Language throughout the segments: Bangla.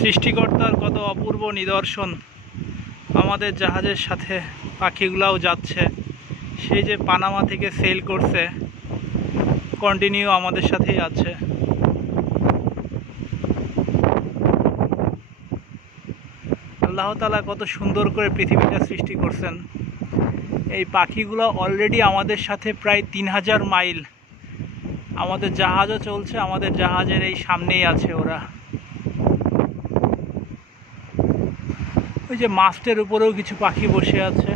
সৃষ্টিকর্তার কত অপূর্ব নিদর্শন। আমাদের জাহাজের সাথে পাখিগুলাও যাচ্ছে। সেই যে পানামা থেকে সেল করছে কন্টিনিউ আমাদের সাথেই আছে। আল্লাহ তালা কত সুন্দর করে পৃথিবীটা সৃষ্টি করছেন। এই পাখিগুলো অলরেডি আমাদের সাথে প্রায় তিন হাজার মাইল। আমাদের জাহাজও চলছে, আমাদের জাহাজের এই সামনেই আছে ওরা। ওই যে মাস্টের উপরেও কিছু পাখি বসে আছে।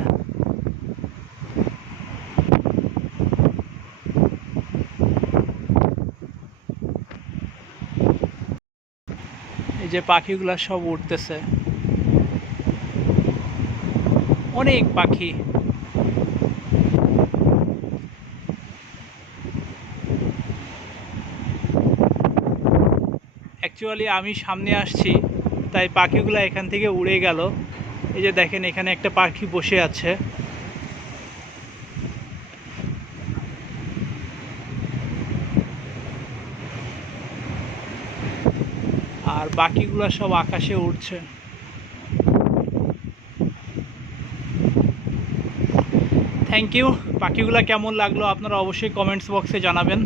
এই যে পাখিগুলো সব উঠতেছে অনেক পাখি। অ্যাকচুয়ালি আমি সামনে আসছি। তাই পাখিগুলো এখান থেকে উড়ে গেল। এই যে দেখেন, এখানে একটা পাখি বসে আছে। আর বাকিগুলো সব আকাশে উড়ছে। থ্যাংক ইউ পাখিগুলো কেমন লাগল আপনারা অবশ্যই কমেন্টস বক্সে জানাবেন।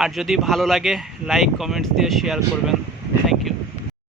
আর যদি ভালো লাগে লাইক কমেন্টস দিয়ে শেয়ার করবেন।